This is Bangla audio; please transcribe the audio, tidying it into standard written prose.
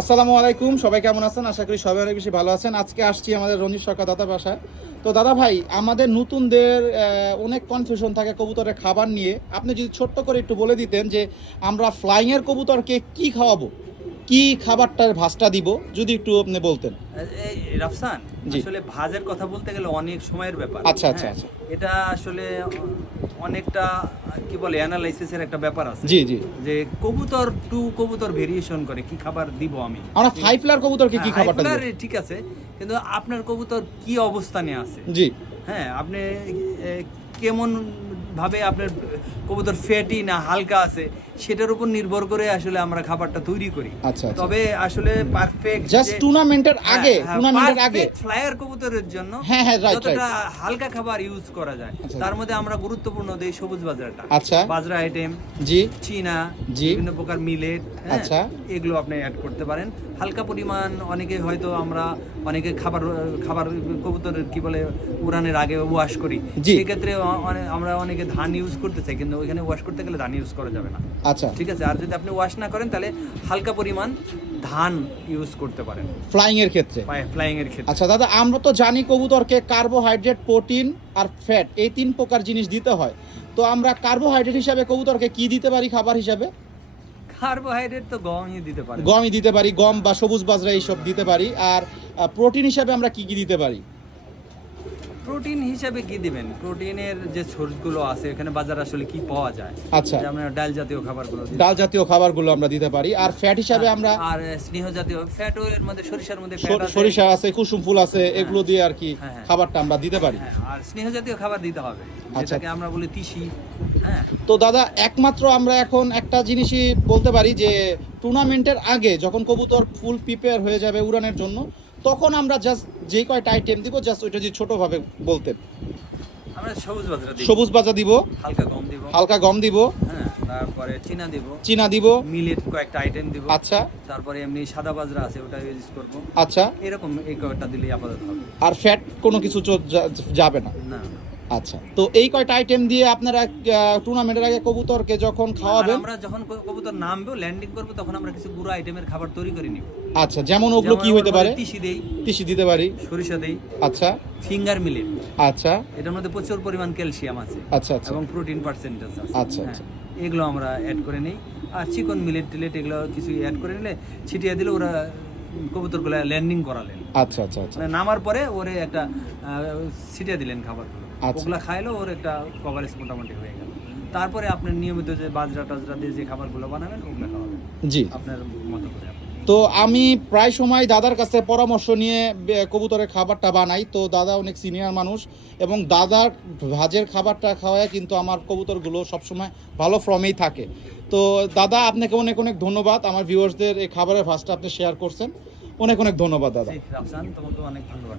আসসালামু আলাইকুম, সবাই কেমন আছেন? আশা করি সবাই অনেক বেশি ভালো আছেন। আজকে আসছি আমাদের রঞ্জিত সরকার দাদার বাসায়। তো দাদা ভাই, আমাদের নতুনদের অনেক কনফিউশন থাকে কবুতরের খাবার নিয়ে। আপনি যদি ছোট্ট করে একটু বলে দিতেন যে আমরা ফ্লাইংয়ের কবুতরকে কি খাওয়াবো, কি খাবারটার ভাসটা দিব, যদি একটু আপনি বলতেন। এই রাফসান, জি। আসলে ভাজের কথা বলতে গেলে অনেক সময়ের ব্যাপার। আচ্ছা আচ্ছা হ্যাঁ, আচ্ছা। এটা আসলে অনেকটা কি বলে অ্যানালাইসিসের একটা ব্যাপার আছে। জি জি। যে কবুতর টু কবুতর ভেরিয়েশন করে কি খাবার দিব আমি। আমরা ফাইভ ফ্লার কবুতরকে কি খাবারটা দিব? ঠিক আছে, কিন্তু আপনার কবুতর কি অবস্থানে আছে? জি। হ্যাঁ, আপনি কেমন ভাবে আপনার কবুতর ফ্যাটি না হালকা আছে সেটার উপর নির্ভর করে আসলে আমরা খাবারটা তৈরি করি। আচ্ছা আচ্ছা। তবে আসলে পারফেক্ট জাস্ট টুর্নামেন্টের আগে ফ্লায়ার কবুতরের জন্য হ্যাঁ হ্যাঁ, রাইট যতটা রাইট। হালকা খাবার ইউজ করা যায় আচ্ছা। তার মধ্যে আমরা গুরুত্বপূর্ণ দেই সবুজ বাজরাটা। আচ্ছা। বাজরা আইটেম, জি চীনা, জি। বিভিন্ন প্রকার মিলেট, আচ্ছা। এগুলো আপনি অ্যাড করতে পারেন। হালকা পরিমাণ অনেকে হয়তো অনেকে খাবার কবুতরের কি বলে উড়ানের আগে ওয়াশ করি, জি। সেক্ষেত্রে আমরা অনেকে ধান ইউজ করতে চাই, কিন্তু ওইখানে ওয়াশ করতে গেলে ধান ইউজ করা যাবে না। আচ্ছা। ঠিক আছে, আর যদি আপনি ওয়াশ না করেন তাহলে হালকা পরিমাণ ধান ইউজ করতে পারেন ফ্লাইং এর ক্ষেত্রে। ফ্লাইং এর ক্ষেত্রে। আচ্ছা দাদা, আমরা তো জানি কবুতরকে কার্বোহাইড্রেট, প্রোটিন আর ফ্যাট এই তিন প্রকার জিনিস দিতে হয়। তো আমরা কার্বোহাইড্রেট হিসাবে কবুতরকে কি দিতে পারি খাবার হিসাবে? কার্বোহাইড্রেট তো গমই দিতে পারেন। গমই দিতে পারি, গম বা সবুজ বাজরা এইসব দিতে পারি। আর প্রোটিন হিসাবে আমরা কি কি দিতে পারি? প্রোটিন হিসাবে কি দিবেন? প্রোটিনের যে সোর্সগুলো আছে এখানে বাজারে আসলে কি পাওয়া যায়? আচ্ছা। আমরা ডাল জাতীয় খাবারগুলো দিই। ডাল জাতীয় খাবারগুলো আমরা দিতে পারি। আর ফ্যাট হিসাবে আমরা আর স্নেহ জাতীয় ফ্যাট, এর মধ্যে সরিষার মধ্যে ফ্যাট আছে, সরিষা আছে, কুসুম ফুল আছে, এগুলো দিয়ে আর কি হ্যাঁ, হ্যাঁ। খাবারটা আমরা দিতে পারি। হ্যাঁ, আর স্নেহ জাতীয় খাবার দিতে হবে, আচ্ছা। যেটাকে আমরা বলি তিসি। হ্যাঁ, তো দাদা, একমাত্র আমরা এখন একটা জিনিসই বলতে পারি যে টুর্নামেন্টের আগে যখন কবুতর ফুল প্রিপেয়ার হয়ে যাবে উড়ানের জন্য, তখন আমরা জাস্ট যে কয়টা আইটেম দিব, জাস্ট ওইটা যদি ছোটভাবে বলতেন। আমরা সবুজ বাজরা দিই, সবুজ বাজা দিব, হালকা গম দিব, হালকা গম দিব, হ্যাঁ, তারপরে চীনা দিব, চীনা দিব, মিলেট কয়েকটা আইটেম দিব, আচ্ছা তারপরে এমনি সাদা বাজরা আছে ওটা ইউজ করব। আচ্ছা। এরকম এই কয়েকটা দিলেই আপাতত হবে। আর ফ্যাট কোনো কিছু যাবে না? না। আচ্ছা, তো এই কয়টা আইটেম দিয়ে আপনারা টুর্নামেন্টের আগে কবুতরকে যখন খাওয়াবেন, আমরা যখন কবুতর নামবে ল্যান্ডিং করবে তখন আমরা কিছু গুঁড়ো আইটেমের খাবার তৈরি করে নিব। আচ্ছা, যেমন ওগুলো কি হইতে পারে? তিসি দেই, তিসি দিতে পারি, সরিষা দেই, আচ্ছা ফিঙ্গার মিলেট, আচ্ছা এটার মধ্যে প্রচুর পরিমাণ ক্যালসিয়াম আছে আচ্ছা আচ্ছা এবং প্রোটিন পার্সেন্টেজ আছে। আচ্ছা, হ্যাঁ, আচ্ছা। এগুলো আমরা অ্যাড করে নেই। আর চিকন মিলেট টিলেট এগুলো কিছু অ্যাড করে নিলে ছিটিয়ে দিলে ওরা কবুতরগুলো ল্যান্ডিং করালেন, আচ্ছা আচ্ছা আচ্ছা মানে নামার পরে ওরে একটা ছিটিয়ে দিলেন খাবারগুলো, আচ্ছা। ওগুলা খাইলো ওর একটা কভারেজ মোটামুটি হয়ে গেল। তারপরে আপনার নিয়মিত যে বাজরা টাজরা দিয়ে যে খাবারগুলো বানাবেন ওগুলো খাওয়াবেন জি। আপনার মতো করে। তো আমি প্রায় সময় দাদার কাছে পরামর্শ নিয়ে কবুতরের খাবারটা বানাই। তো দাদা অনেক সিনিয়র মানুষ এবং দাদার ভাজের খাবারটা খাওয়ায় কিন্তু আমার কবুতরগুলো সবসময় ভালো ফর্মেই থাকে। তো দাদা, আপনাকে অনেক অনেক ধন্যবাদ। আমার ভিউয়ার্সদের এই খাবারের ভাজটা আপনি শেয়ার করছেন, অনেক অনেক ধন্যবাদ দাদা। রাফসান, তোমাকে অনেক ধন্যবাদ।